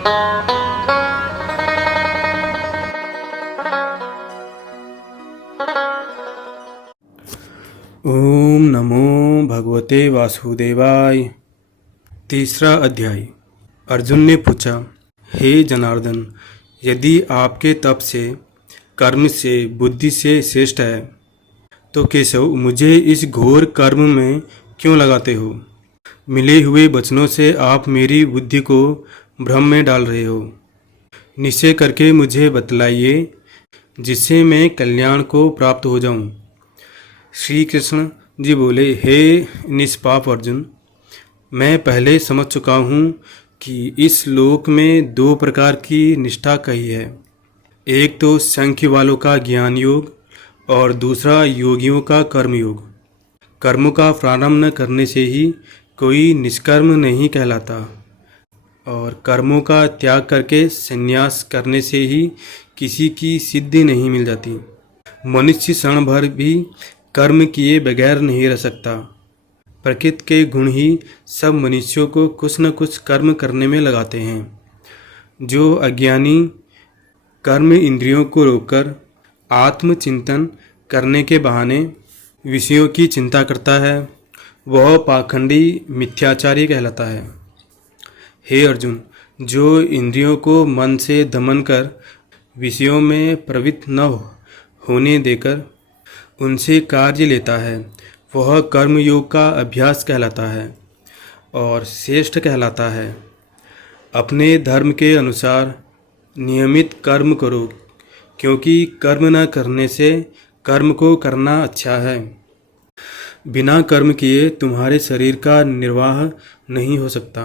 ओम नमो भगवते वासुदेवाय। तीसरा अध्याय। अर्जुन ने पूछा, हे जनार्दन, यदि आपके तप से, कर्म से, बुद्धि से श्रेष्ठ है तो केशव मुझे इस घोर कर्म में क्यों लगाते हो? मिले हुए वचनों से आप मेरी बुद्धि को भ्रम में डाल रहे हो। निश्चय करके मुझे बतलाइए जिससे मैं कल्याण को प्राप्त हो जाऊं। श्री कृष्ण जी बोले, हे निष्पाप अर्जुन, मैं पहले समझ चुका हूँ कि इस लोक में दो प्रकार की निष्ठा कही है। एक तो सांख्य वालों का ज्ञान योग और दूसरा योगियों का कर्म योग। कर्मों का प्रारंभ न करने से ही कोई निष्कर्म नहीं कहलाता और कर्मों का त्याग करके संन्यास करने से ही किसी की सिद्धि नहीं मिल जाती। मनुष्य क्षण भर भी कर्म किए बगैर नहीं रह सकता। प्रकृति के गुण ही सब मनुष्यों को कुछ न कुछ कर्म करने में लगाते हैं। जो अज्ञानी कर्म इंद्रियों को रोककर आत्मचिंतन करने के बहाने विषयों की चिंता करता है, वह पाखंडी मिथ्याचारी कहलाता है। हे अर्जुन, जो इंद्रियों को मन से दमन कर विषयों में प्रवृत्त न होने देकर उनसे कार्य लेता है, वह कर्मयोग का अभ्यास कहलाता है और श्रेष्ठ कहलाता है। अपने धर्म के अनुसार नियमित कर्म करो, क्योंकि कर्म न करने से कर्म को करना अच्छा है। बिना कर्म किए तुम्हारे शरीर का निर्वाह नहीं हो सकता।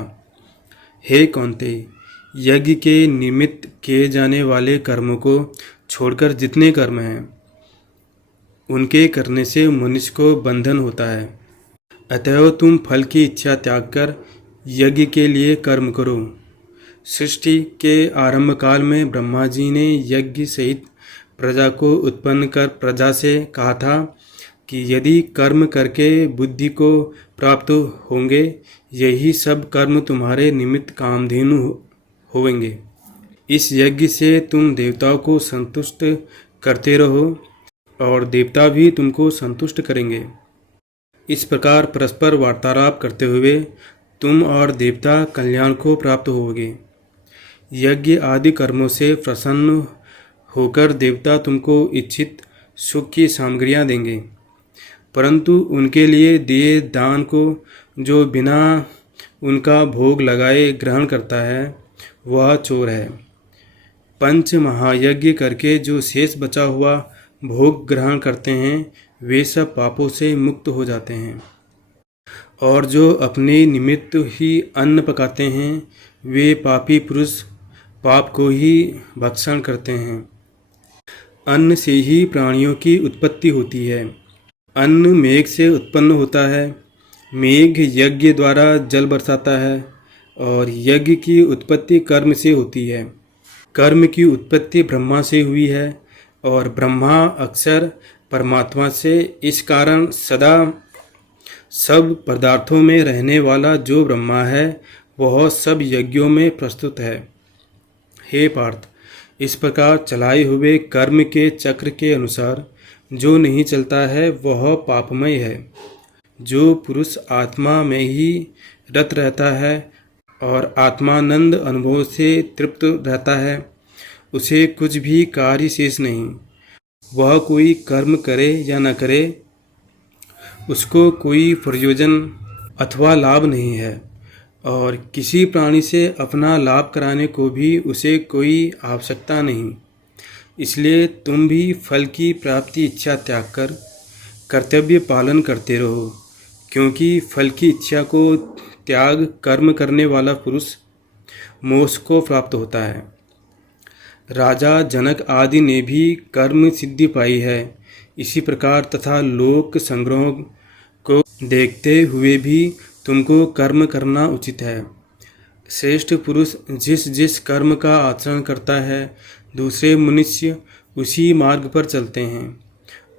हे कौन्तेय, यज्ञ के निमित्त किए जाने वाले कर्मों को छोड़कर जितने कर्म हैं उनके करने से मनुष्य को बंधन होता है। अतएव तुम फल की इच्छा त्याग कर यज्ञ के लिए कर्म करो। सृष्टि के आरंभ काल में ब्रह्मा जी ने यज्ञ सहित प्रजा को उत्पन्न कर प्रजा से कहा था कि यदि कर्म करके बुद्धि को प्राप्त होंगे, यही सब कर्म तुम्हारे निमित्त कामधेनु होवेंगे। इस यज्ञ से तुम देवताओं को संतुष्ट करते रहो और देवता भी तुमको संतुष्ट करेंगे। इस प्रकार परस्पर वार्तालाप करते हुए तुम और देवता कल्याण को प्राप्त होगे। यज्ञ आदि कर्मों से प्रसन्न होकर देवता तुमको इच्छित सुख की सामग्रियां देंगे, परंतु उनके लिए दिए दान को जो बिना उनका भोग लगाए ग्रहण करता है वह चोर है। पंच महायज्ञ करके जो शेष बचा हुआ भोग ग्रहण करते हैं वे सब पापों से मुक्त हो जाते हैं, और जो अपने निमित्त ही अन्न पकाते हैं वे पापी पुरुष पाप को ही भक्षण करते हैं। अन्न से ही प्राणियों की उत्पत्ति होती है। अन्न मेघ से उत्पन्न होता है, मेघ यज्ञ द्वारा जल बरसाता है और यज्ञ की उत्पत्ति कर्म से होती है। कर्म की उत्पत्ति ब्रह्मा से हुई है और ब्रह्मा अक्षर परमात्मा से। इस कारण सदा सब पदार्थों में रहने वाला जो ब्रह्मा है वह सब यज्ञों में प्रस्तुत है। हे पार्थ, इस प्रकार चलाए हुए कर्म के चक्र के अनुसार जो नहीं चलता है वह पापमय है। जो पुरुष आत्मा में ही रत रहता है और आत्मानंद अनुभव से तृप्त रहता है, उसे कुछ भी कार्य शेष नहीं। वह कोई कर्म करे या न करे, उसको कोई प्रयोजन अथवा लाभ नहीं है, और किसी प्राणी से अपना लाभ कराने को भी उसे कोई आवश्यकता नहीं। इसलिए तुम भी फल की प्राप्ति इच्छा त्याग कर कर्तव्य पालन करते रहो, क्योंकि फल की इच्छा को त्याग कर्म करने वाला पुरुष मोक्ष को प्राप्त होता है। राजा जनक आदि ने भी कर्म सिद्धि पाई है। इसी प्रकार तथा लोक संग्रह को देखते हुए भी तुमको कर्म करना उचित है। श्रेष्ठ पुरुष जिस जिस कर्म का आचरण करता है दूसरे मनुष्य उसी मार्ग पर चलते हैं,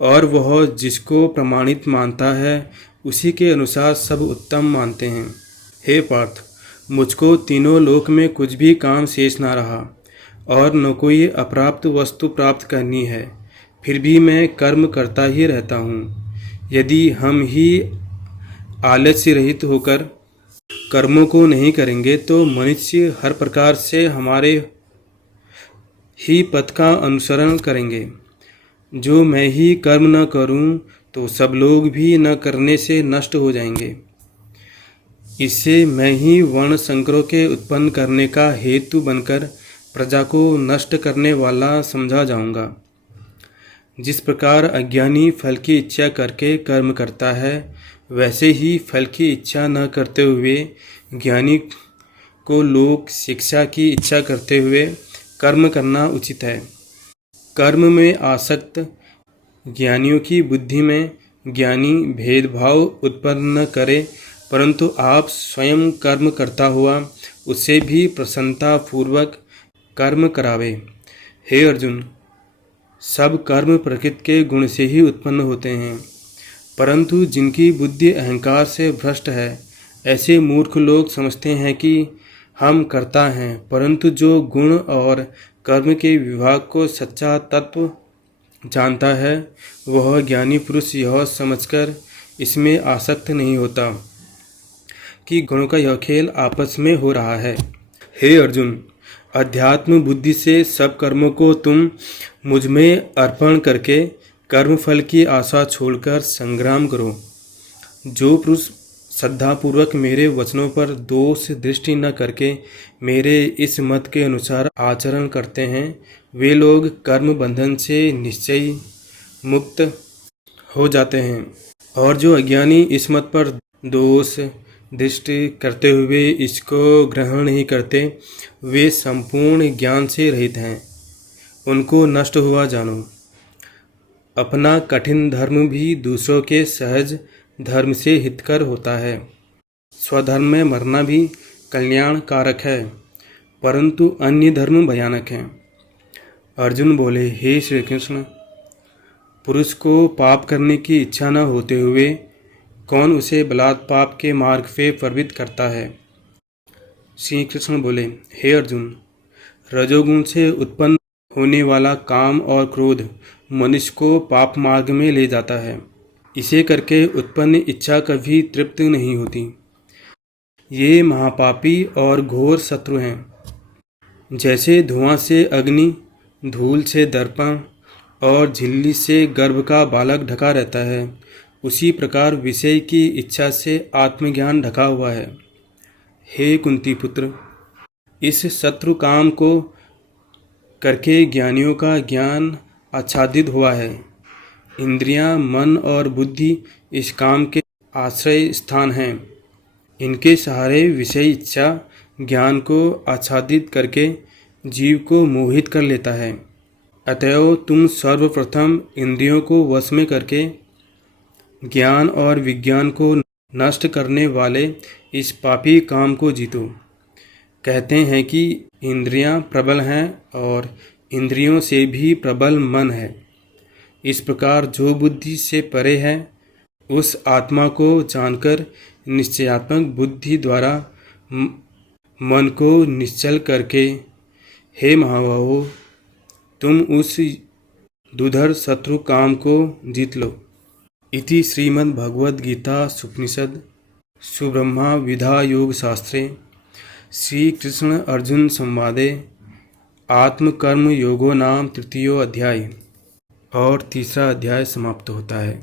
और वह जिसको प्रमाणित मानता है उसी के अनुसार सब उत्तम मानते हैं। हे पार्थ, मुझको तीनों लोक में कुछ भी काम शेष ना रहा और न कोई अप्राप्त वस्तु प्राप्त करनी है, फिर भी मैं कर्म करता ही रहता हूँ। यदि हम ही आलस्य रहित होकर कर्मों को नहीं करेंगे तो मनुष्य हर प्रकार से हमारे ही पथ का अनुसरण करेंगे। जो मैं ही कर्म न करूं तो सब लोग भी न करने से नष्ट हो जाएंगे। इससे मैं ही वर्ण संकरों के उत्पन्न करने का हेतु बनकर प्रजा को नष्ट करने वाला समझा जाऊंगा। जिस प्रकार अज्ञानी फल की इच्छा करके कर्म करता है, वैसे ही फल की इच्छा न करते हुए ज्ञानी को लोक शिक्षा की इच्छा करते हुए कर्म करना उचित है। कर्म में आसक्त ज्ञानियों की बुद्धि में ज्ञानी भेदभाव उत्पन्न न करे, परंतु आप स्वयं कर्म करता हुआ उसे भी प्रसन्नता पूर्वक कर्म करावे। हे अर्जुन, सब कर्म प्रकृति के गुण से ही उत्पन्न होते हैं, परंतु जिनकी बुद्धि अहंकार से भ्रष्ट है, ऐसे मूर्ख लोग समझते हैं कि हम करता हैं, परंतु जो गुण और कर्म के विभाग को सच्चा तत्व जानता है, वह ज्ञानी पुरुष यह समझकर इसमें आसक्त नहीं होता कि गुणों का यह खेल आपस में हो रहा है। हे अर्जुन, अध्यात्म बुद्धि से सब कर्मों को तुम मुझ में अर्पण करके कर्मफल की आशा छोड़कर संग्राम करो। जो पुरुष श्रद्धापूर्वक मेरे वचनों पर दोष दृष्टि न करके मेरे इस मत के अनुसार आचरण करते हैं, वे लोग कर्म बंधन से निश्चय मुक्त हो जाते हैं। और जो अज्ञानी इस मत पर दोष दृष्टि करते हुए इसको ग्रहण नहीं करते, वे संपूर्ण ज्ञान से रहित हैं। उनको नष्ट हुआ जानो। अपना कठिन धर्म भी दूसरों के सहज धर्म से हितकर होता है। स्वधर्म में मरना भी कल्याण कारक है, परंतु अन्य धर्म भयानक है। अर्जुन बोले, हे श्री कृष्ण, पुरुष को पाप करने की इच्छा न होते हुए कौन उसे बलात् पाप के मार्ग पे प्रवृत्त करता है। श्री कृष्ण बोले, हे अर्जुन, रजोगुण से उत्पन्न होने वाला काम और क्रोध मनुष्य को पाप मार्ग में ले जाता है। इसे करके उत्पन्न इच्छा कभी तृप्त नहीं होती। ये महापापी और घोर शत्रु हैं। जैसे धुआं से अग्नि, धूल से दर्पण और झिल्ली से गर्भ का बालक ढका रहता है, उसी प्रकार विषय की इच्छा से आत्मज्ञान ढका हुआ है। हे कुंती पुत्र, इस शत्रु काम को करके ज्ञानियों का ज्ञान आच्छादित हुआ है। इंद्रियां, मन और बुद्धि इस काम के आश्रय स्थान हैं। इनके सहारे विषय इच्छा ज्ञान को आच्छादित करके जीव को मोहित कर लेता है। अतएव तुम सर्वप्रथम इंद्रियों को वश में करके ज्ञान और विज्ञान को नष्ट करने वाले इस पापी काम को जीतो। कहते हैं कि इंद्रियां प्रबल हैं और इंद्रियों से भी प्रबल मन है। इस प्रकार जो बुद्धि से परे है, उस आत्मा को जानकर निश्चयात्मक बुद्धि द्वारा मन को निश्चल करके, हे महाबाहो, तुम उस दुधर शत्रु काम को जीत लो। इति श्रीमद्भगवद्गीता सुपनिषद सुब्रह्मा विद्या योग शास्त्रे श्री कृष्ण अर्जुन संवादे आत्मकर्म योगो नाम तृतीयो अध्याय। और तीसरा अध्याय समाप्त होता है।